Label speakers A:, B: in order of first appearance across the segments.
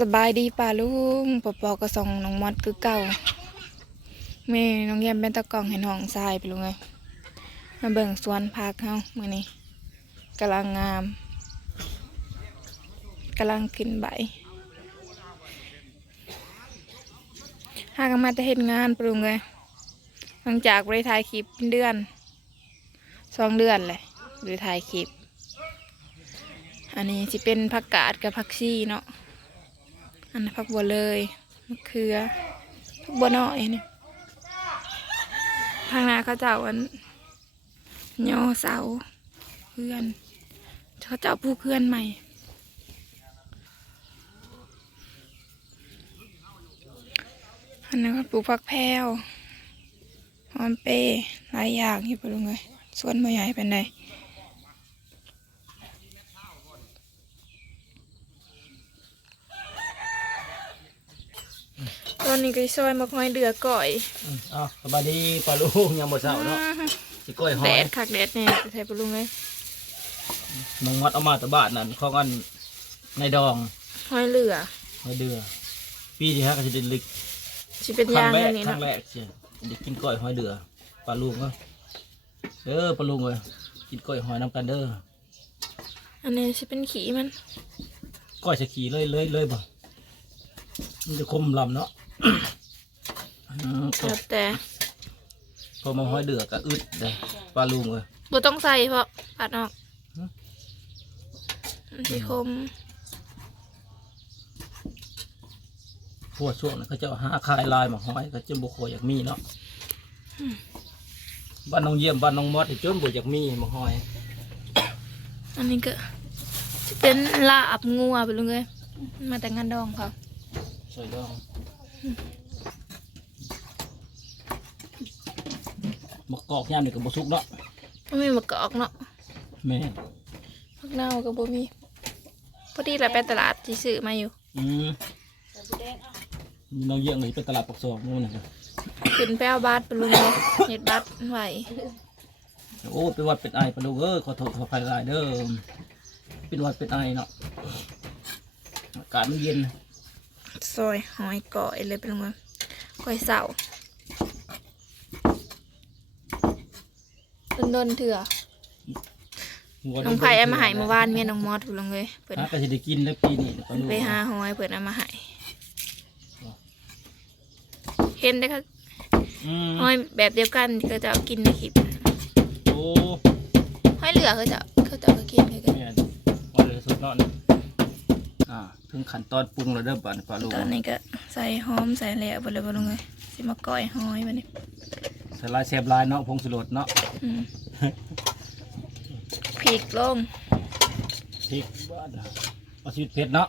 A: สบายดีป่าลุงปอปอก็ส่องน้องมอดคือเก่าแม่น้องแยมเป็นตะกองให้น้องทรายไปลุงเลยมาเบิ่งสวนพักเฮามื้อนี้กำลังงามกำลังขึ้นใบหากันมาจะเฮ็ดงานปลุงเลยหลังจากบริถ่ายคลิปเป็นเดือนสองเดือนเลยบริถ่ายคลิป อันนี้จะเป็นผักกาดกับผักชีเนาะ อันนั้ผักบัวเลยมะเขือผักบัวน้อยนี่ทางหน้าเขาเจ้าอันโยเสาเพื่อนเขาเจ้าผู้เพื่อนใหม่อันนั้นก็ปลูกผักแพรวหอมเป้หลายอย่างอยู่ปลุงเลยส่วนบ่ใหญ่เป็นได อนนี้ก็ซอยมะพร้าวเดือก่อย
B: อืมอ้าวสบายดีปลาลูกยังหมดเสาเนาะสิก้อยหอ
A: แด
B: ย
A: ดคักแดดเนี่ยใส่ปลุงเลย
B: น้องมัดเอามาแตะบาทนั่นของอันในดอง
A: ห้อยเหลือ
B: หอยเดือ ปีที่ฮะก็จะได้ลิก
A: ชิเป็น
B: ครั้
A: ยางง
B: แร
A: อั
B: ก
A: นนี้
B: ครั้
A: เนาะ
B: งแรกเชียได้กินก้อยหอยเดือปลาลูกเนาะเด้อปลาลูกเลยกินก้อยหอยน้ำกันเด้อ
A: อันนี้ชิเป็นขี้มัน
B: ก้อยสกีเลยเลยเลยบ่มันจะคมลำเนาะอืม
A: แล้วแต่
B: พอมาหอยเดือก็อึดเลยปลาลูกเลย
A: บ่ต้องใส่เพราะปัดออก
B: ฮะ
A: มันสิคม
B: พวกช่วงนั้นเขาจะเอาหาคายลายมาหอยก็จะบุคอยอยากมีเนาะบ้านน้องเยี่ยมบ้านน้องมอดที่จนบุอยากมีมาหอย
A: อันนี้ก็จะเป็นลาบงัวไปลุงเลยมาแต่งงานดองเขา
B: สวยดอง มะกอกย่ามนี่กับบสุกเนาะ
A: ไม่มีมะกอกเนาะ
B: แม่
A: ผักเน่าก็บ่มีพอดีแหละไปตลาดที่ซื้อมาอยู่
B: อืมน้องเยี่ยมเลยไปตลาดปากซองนู่นนะครับ
A: ขึ้นไปเอาบาทไปลุงเลยเฮ็ดบัตรไหว
B: โอ้เป็นหวัดเป็นไอปลาลูกเออขอโทษขออภัยหลายเด้อเป็นหวัดเป็นไอเนาะอากาศมันเย็น
A: ซอยหอยก่อยเลยไปลุงเลยก่อยเสาโดนๆเถื่อน้องไผ่เอามาใหายเมื่อวานเมียน้องมอดพูดลงเลยเปิด
B: หาก็จะได้กินแล้วปีนี้ปลาลูก
A: ไปหาหอยเปิดเอามาใหายเห็นได้ค่ะ
B: อืม
A: หอยแบบเดียวกันที่เขาจะเอากินในคลิป
B: โอ้
A: หอยเหลือเขาจะเขาจะเอามากินคือกัน
B: แม่นว่าเลยสุดเนาะนี่ อ่าถึงขั้นตอนปรุงแล้วเด้อบ้านปลาลูก
A: ตอนนี้ก็ใส่หอมใส่แล้วไปเลยไปลงเลยสิมาก้อยหอยมาเนี่ย
B: ใส่ลายแซบลายเนาะพงสุรสเนาะ
A: อืมพริกลง
B: พริกบ้านเอาชีวิตเผ็ดเนาะ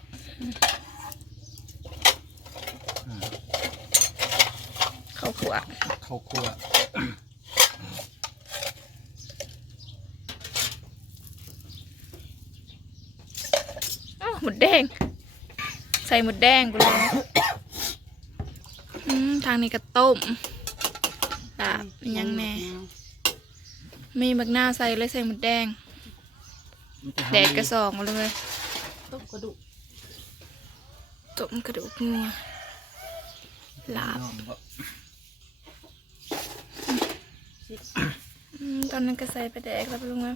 A: ข้าวขัว
B: ข้าวคั่ว
A: อ้าว หมดแดง ใส่หมดแดงไปเลยอืมทางนี้ก็ต้มลาบอิหยังแน่มีบักหน้าวใส่เลยใส่หมดแดง แดดกระสองมาเลย
B: ต้มกระดูก
A: ต้มกระดูกงัวลาบอืมตอนนั้นก็ใส่ไปแดกแล้วไปลุงว่า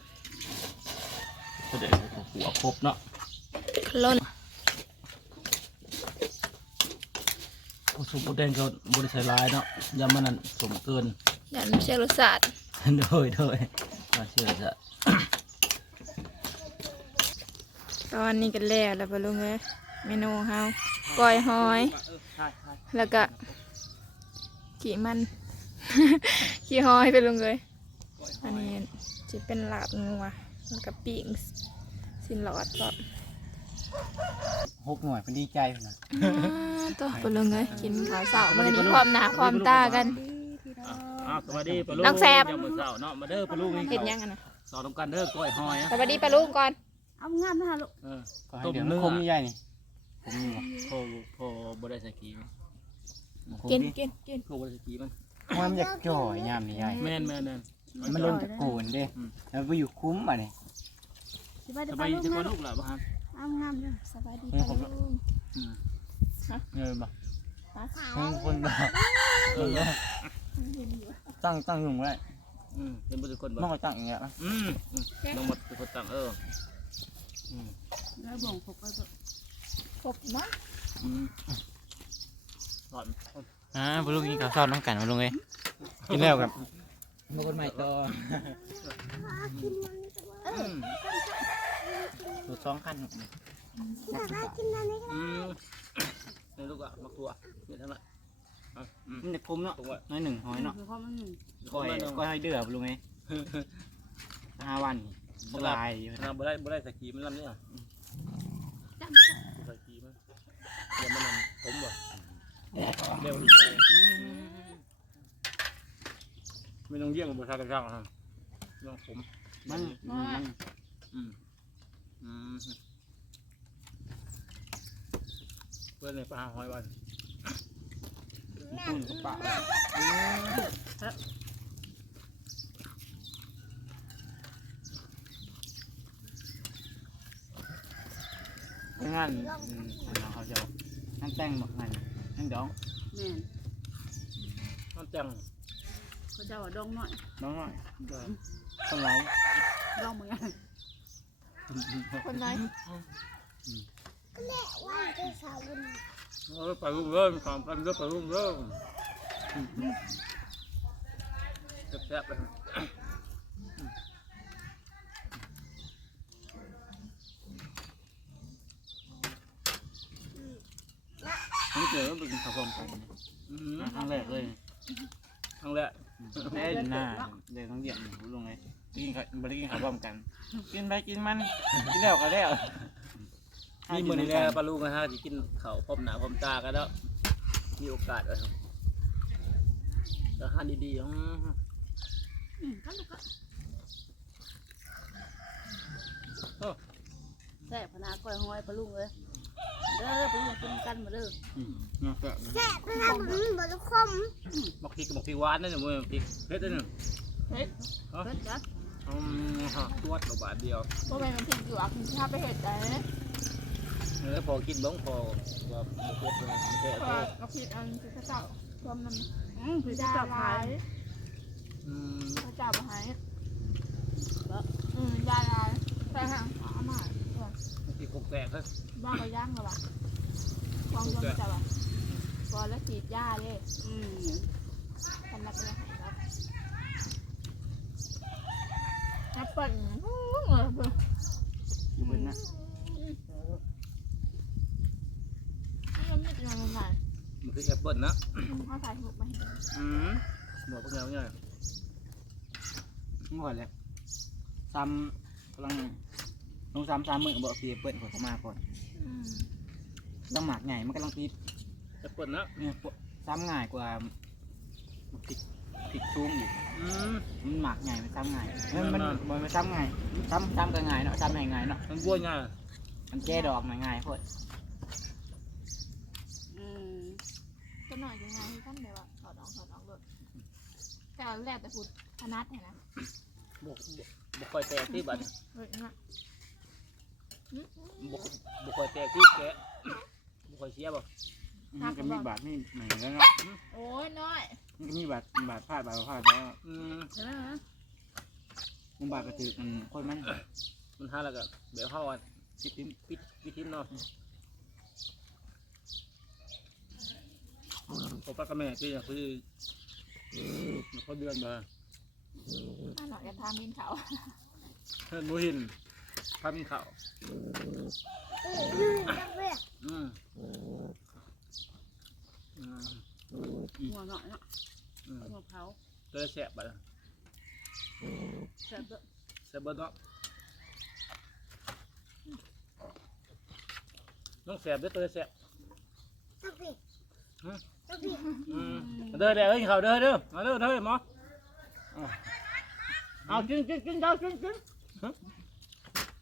B: ก็เดี๋ยวข้าวคั่วครบเนาะ
A: ค ล้น
B: ข้าวสุกแดงก็บริใส่ลายเนาะยำมันนั่นสมเกิน
A: ยันไม่ใช่รสชาติ
B: โดยโดยมาเชื่อจะ
A: ตอนนี้ก็แล้วแล้วไปลุงเลยเมนูเฮาก้อยหอย แล้วก็ขี่มันขี่หอยไปลุงเลยอันนี้จะเป็นลาบงัวแล้วก็ปิ้งสินหลอดก็
C: หกหน่วยเป็นดีใจนะ
A: ตัวไปลุงเลยกินข้าวเสาร์มันนี้ความหนาความตากัน
B: อ้าวสวัสดีปลาลูก
A: น้องแซม
B: ยำมื้อเช้าเนาะมาเด้อปลาลูกนี่
A: เห็นยังกันนะ
B: ต่อตรงกันเด้อก้อยหอยอะ
A: สวัสดีปลาลุงก่อน
D: เอางามนะคะลูก
B: เออ
C: ก็ให้
B: ต้ม
C: เดี๋ยว
B: เนื้อ
C: คมใหญ่นี่ผมมีบ่
B: โคโคบริใส่กีมัน
A: กินกินกิน
B: โคบริใส่กีมัน
C: ว่ามันอยากจ่อยยามนี่ใหญ่
B: แม่นแม่นแม่น
C: มันโดนตะโกนเด้
B: อืม
C: แล้วไปอยู่คุ้มอะนี่
D: สบายดี
B: ส
D: ป่ะ
B: บาย
D: ลูก
B: จะ
D: นะ
B: มาลูกหล่ะบ้าน
D: เอางามเลยสบายดี
B: เออ
D: ป่ะ
B: ผม
D: ลูก
B: อืม
C: เงินบ่
D: ขาว
C: เงินคนบ่เออตั้งตั้งหุงไว้
B: อืมเป็นบุตรคน
C: มัน
B: บ่
C: ก็ตั้งอย่างเงี้ยนะ
B: อืมอืมน้องหมดเป็นคนตั้งเอออืม
D: แล้วบ่งครบก็จะ
A: ครบนะ
B: อืมหลอน
C: อ่าบ่ลุงกินข้าวซอยน้ำกันบ่ลุงเอ้ยกินแล้วครับมาคนใหม่ต่อ
B: อืม
C: สูตรสองขั้น
D: กินอันนี้
B: อืมนี่ลูกอะมักตัวนี่ทั้งนั้นอะอืม
C: มันจะคุ้มเนาะ
B: ตรงไว้
C: น้อยหนึ่งหอยเนาะ
D: คือข้อมันหนึ่ง
C: ก้อยก้อยหอยเดือบลุงเอ้ยห้าวันบลายอยู่
B: น้ำบ่ได้บ่ได้สกีมันลำเนี่ย
D: จับมันก็
B: สกีมันเดี๋ยวมันนำผมบ่เร็วอีกไปไม่ต้องเยี่ยงบ่ทากระช่างครับน้องผม
C: มันมัน
B: อืมอืม เพื่อนในปลาหอยวัน
C: พุ่นกับปะงานเขาจะงานแต่งหมดงานงานดอง
D: แม่น
B: น้ำจัง
D: เขาจะว่าดองหน่อย
C: น้องหน่อยคนไร
D: ดองเหมือนกัน
A: คนไหน
D: ว่าจะสาวบุญ
B: เออไปรุ่งเริ่มสามพันก็ไปรุ่งเริ่มแซ่บๆเลย
C: นี่เจอเป็นข้าวต้มครั้งแรกเลย
B: ครั้งแรก
C: แม่หน้าเด็กต้องเดียดหนูลงไง กินข้าวบริกินข้าวต้มกัน กินไปกินมันกินแล้วก็แล้ว
B: นี่มือนี้แหละปลาลูกนะฮะที่กินข้าวพร้อมหนาพร้อมตากันแล้ว มีโอกาสเลยครับอาหารดีๆอืม
D: อืมก็ลูกก็แซ่บพนาก้อยห้อยปลาลุงเลยเด้อปลาลุงกินกันมาเด้อ
C: น่าจะ
D: แซ่บพนาบุญบลุคม
B: บักพริกกับบักพริกหวานนั่นน่ะมือพริกเผ็ดนั่นน่ะ
A: เฮ็ด
D: เพิ่นจ้ะ
B: อืมฮะตัวดบาทเดียว
A: บ่แม่นมันผิดหยวกถ้าไปเฮ็ดได้
B: แล้วพอกินบ้งพอว่าบ่เผ็ดเลยมันแค่
A: เพราะ
B: ตัว
A: ว่าก็ผิดอันคือเขาเจ้าความมัน
D: อืมคือจะ
A: ยา
D: จับ
A: ห
D: ขา
A: ลายย
B: อืม
A: เขาเจ้าบ่ให้อืมยาหลายแต่ทางอามาเออ
B: พริกกกแตกเฮ้ย
A: บ้าก็ย่างแล้วว่ะความรวมจะว่ะก่อนแล้วฉีดยาเด้
D: อืม
A: สำหรับเลยให้ครับแอปเปิ้ลอื้อเออเบิ่ง
C: เพิ่นนะ
A: นี่มันไม่เป็นยังไง
B: มันคือแอปเปิ้ลนะ
A: เขาใส่หมวกมาให้ดู
B: อืมหมวกพวกนี้เนี่ย
C: เมื่อก่อนเลยซ้ำกำลังลงซ้ำซ้ำมือบอกเสียเปิดหัวเข้ามาก่อน
A: อืม
C: ต้องหมักใหญ่มันกำลังพี
B: แอปเปิ้ลนะ
C: เนี่ยซ้ำง่ายกว่าผิดผิดชุ่มอีก
B: อืม
C: มันหมักง่ายมันซ้ำง่ายมันมันมันไม่ซ้ำง่ายซ้ำซ้ำก็ง่ายเนาะซ้ำง่ายง่ายเนาะ
B: มันบ้วยง่าย
C: มันแก้ดอกมาง่ายโพด
D: อืม
A: ก็หน่อยยังไง ที่ท่านเดี๋ยวว่าถอดออกถอดออกเลยแต่เอาแล้วแต่พูดพนัดเห็นนะ
B: บกบกคอยแตกที่บัด
A: เฮ้ยเนี่ย
B: บกบกคอยแตกที่แกะบกคอยเสียบ่
C: มันก็มีบาดนี่ใหม่แล้วเนาะ
A: โอ้ยน้อย
C: มันก็มีบาดบาดพลาดบาดพลาดแล้ว
B: อืม
D: เห็นไหมฮะ
C: มันบาดกระถือมันคนมัน
B: มันห้าแล้วก็เดี๋ยวเข้าวันปิดทิ้งปิดปิดทิ้งเนาะ พอป้ากับแม่ที่อยากคือเขาเดือนมา
A: ถ้าหน่อยจะทามินเขา
B: เพื่อนมูหินพันเข่า
D: อืมจับเว้ย
B: อืมอืม
D: หัวหน่อยนะ
B: อืม
D: หัวเผา
B: ตัวแสบไป
D: แซ่บด้อ
B: แสบเบิดเนาะน้องแสบเด้อตัวแสบ
D: จับเว้ย
B: ฮะ
D: จับ
B: อืมเด้อเด้อเอ้ยเขาเด้อเด้อมาเด้อเด้อหมอเอากินกินกินเจ้ากินกินฮะ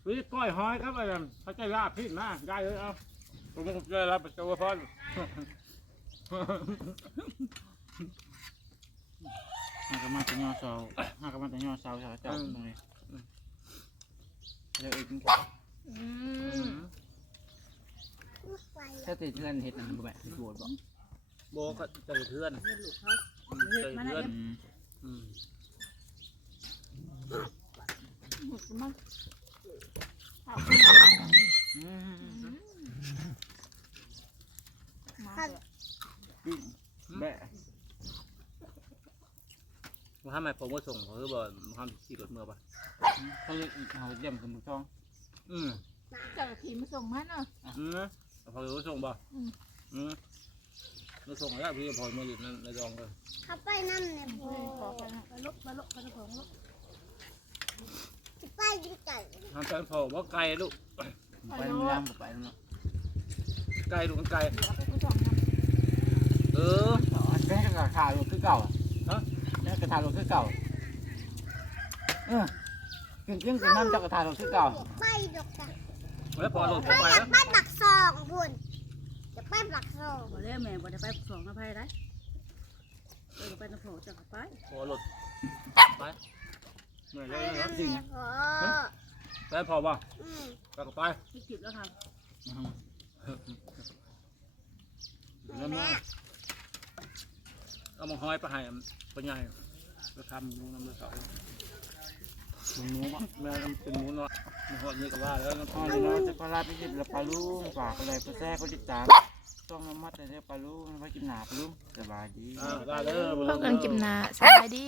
B: วิก้อยหอยครับไอ้นั่นเขาใจลาบพี่มาได้เลยเอาผมก็จะรับประตูพร
C: หากมาจะย่อเสาหากมาจะย่อเสาเสาเจ้าตรงนี้เดี๋ยวอีก
A: อื
B: อื
A: ม
B: ม
C: ถ้าติดเพื่อนเห็ดนั่นบ่แม่ติดโบดบ่
B: โบก็เจอเพื่อน
D: เพื่อนลูกเขาเฮ็ดมาแล้ว
C: อืม
B: อืม
D: มัน
C: อืม
D: มา
C: ปิ้งแบะ
B: ว่าทำไมผมก็ส่งเขาคือบอกทำขี่รถเมื่อปะ
C: เขาเรียกเอาเยี่ยมกันบุกช่อง
B: อืม
A: เจ้าทีมาส่งมาเนาะ
B: อืมพอรู้ส่งป่ะ
A: อืม
B: อืม เราส่งแล้วพี่พอมาอยู่ในในรองเลย
E: เขาไปนั่นเนี่ยโบ
A: ขอ
D: ไปลุกไปลุกไปลุกของลุก
E: จะไปกินไก่
B: ทำใจพอว่าไกลลูก
C: ไปโรงแรมบ่ไปนาะ
B: ไกลลูกไกล
D: เอาไปผู้ชมนะ
B: เออ
C: อันเป็นกระถารถคือเก่า
B: ฮะ
C: เนี่กระถารถคือเก่าเออกินกินกินน้ำจากระถารถคือเก่า
E: ไปดอกจ้ะ
B: แล้วพอรถ
E: ไม่
B: เข้าไป
E: อยาก
B: แล้ว
E: ไปปักซองบุญ จะไปปักซอง
D: บ่ได้แม่บ่ได้ไปสองนะไผได้เออไปน้ำโผล่จะไป
B: พอรถไปเหนื่อย
E: ไป
B: เลยนะ
E: นั่นเนี่ยพอ
B: ไปพอป่ะ
E: อืม
B: ไปก็ไป
D: ที่จิบแล้วครับ
B: แล้วมาเอามาห้อยไปให้ปัญญาไปทำมูน้ำมันเสา
C: หนูบ่
B: แม่เป็นมูเนาะมัน หอนี่ก็ว่าแล้ว
C: พ่อเลยเนาะจะปลาไปยิบแล้วปลาลูกฝากอะไรไปแซ่ก็ติดตามต้องมามัดแต่เลยปลาลูกไว้กินหนาปลาลูกสบายดี
B: อ่าได้เลย
A: พบกันกิมนาสบายดี